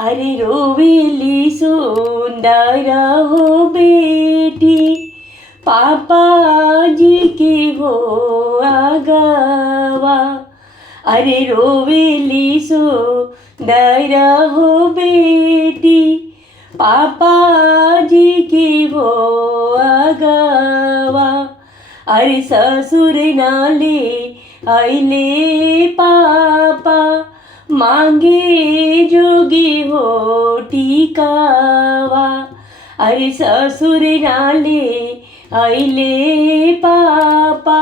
अरे रोवेली सुंदर हो बेटी, पापा जी के हो आगवा। अरे रोवेली सुंदर हो बेटी, पापा जी के हो आगवा। अरे ससुर नाले आइले पापा, मांगे जोगी हो टिकावा। अरे ससुर नाले आइले पापा,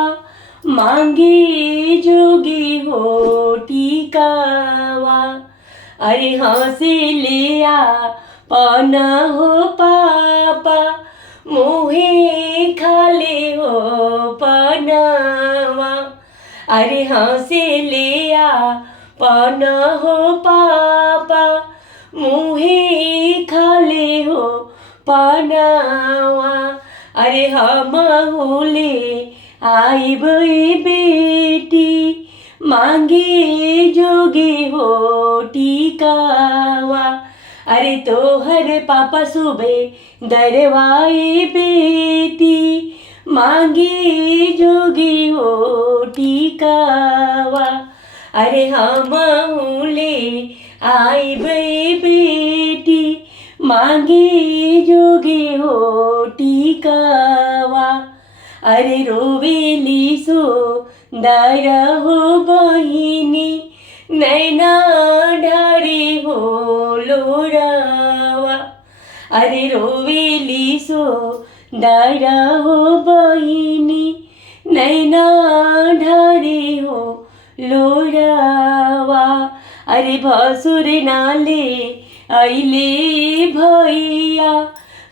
मांगे जोगी हो टिकावा। अरे हंसे लिया पना हो पापा, मुहे खाले हो पनावा। अरे हंसे लिया पना हो पापा, मुहे खाले हो पनावा। अरे हम हुले आई बे बेटी, मांगे जोगे हो टिकावा। अरे तोहर पापा सुबह दरवाए बेटी, मांगे जोगे हो टिकावा। अरे हम ले आई बे बेटी, मांगे जोगे हो टिकावा। अरे रोवेली सुंदर हो बहिनी, नैना ढारे हो लोरावा। अरे रोवेली सुंदर हो बहिनी, नैना ढारे हो लोरावा। अरे भसुर नाले आइले भैया,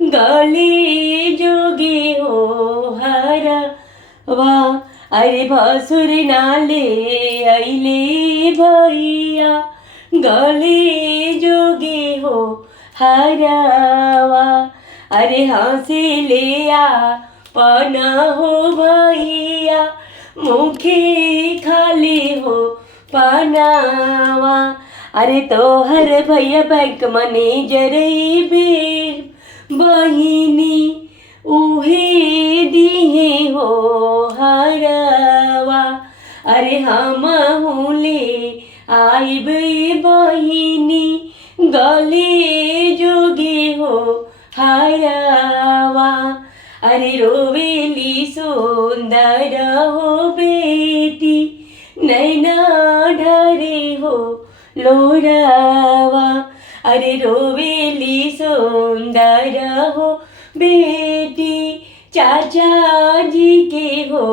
गले जोगे हो हरवा। अरे भसुर नाले आइले भैया, गले जोगे हो हरवा। अरे हंसे लिया पना हो भैया, मुखे खाली हो पनावा। अरे तोहर भैया बैंक मैनेजर बेर बहिनी, उहे दिहे हो हरवा। अरे हम हुले आई बे बहिनी, गले जोगे हो हरवा। अरे रोवेली सुंदर हो बेटी, नैना ढारे हो लोरावा। अरे रोवेली सुंदर हो बेटी, चाचा जी के हो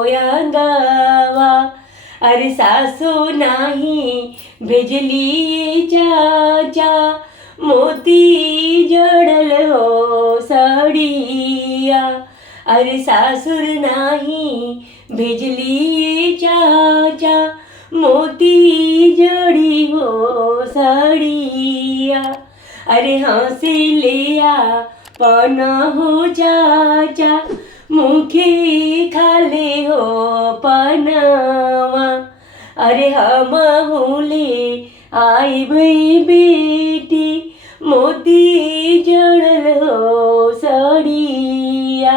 अंगवा। अरे सासू नाही भेजली चाचा, मोती जड़ल हो सड़िया। अरे सासुर नाही भेजली चाचा, मोती जड़ी हो सड़िया। अरे हंसे लिया पना हो चाचा, मुखे खाले हो पनावा। अरे हम हुले आई बे बेटी, मोती जड़ल हो सड़िया।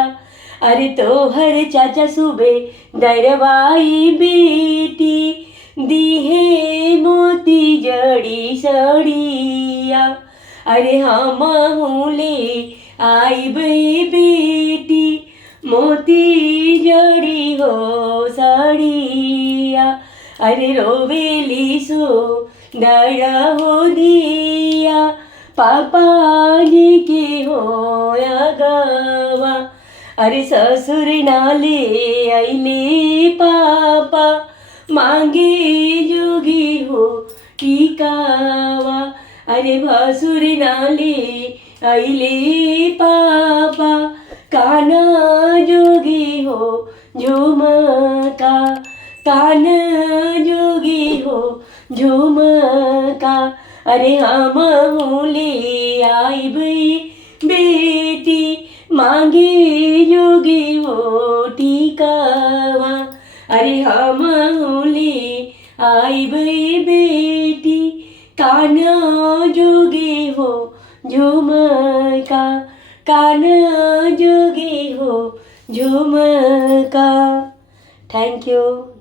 अरे तोहर चाचा सुबह दरवाई बेटी, दिहे मोती जड़ी सड़िया। अरे हम हुले आई बे बेटी, मोती जड़ी हो सड़िया। अरे रोवेली सुंदर हो दिया, पापा जी के हो अगवा। अरे ससुर नाले आइले पापा, मांगे जोगी हो टिकावा। अरे भसुर नाले आइले पापा, काना जोगी हो झुमका। काना जोगी हो झुमका। अरे हम हुले आई बे बेटी, मांगे जोगी हो टिकावा। अरे हम हुले आई बे बेटी, कान्हा जोगी झुमका कान जोगी हो झुमका. थँक्यू.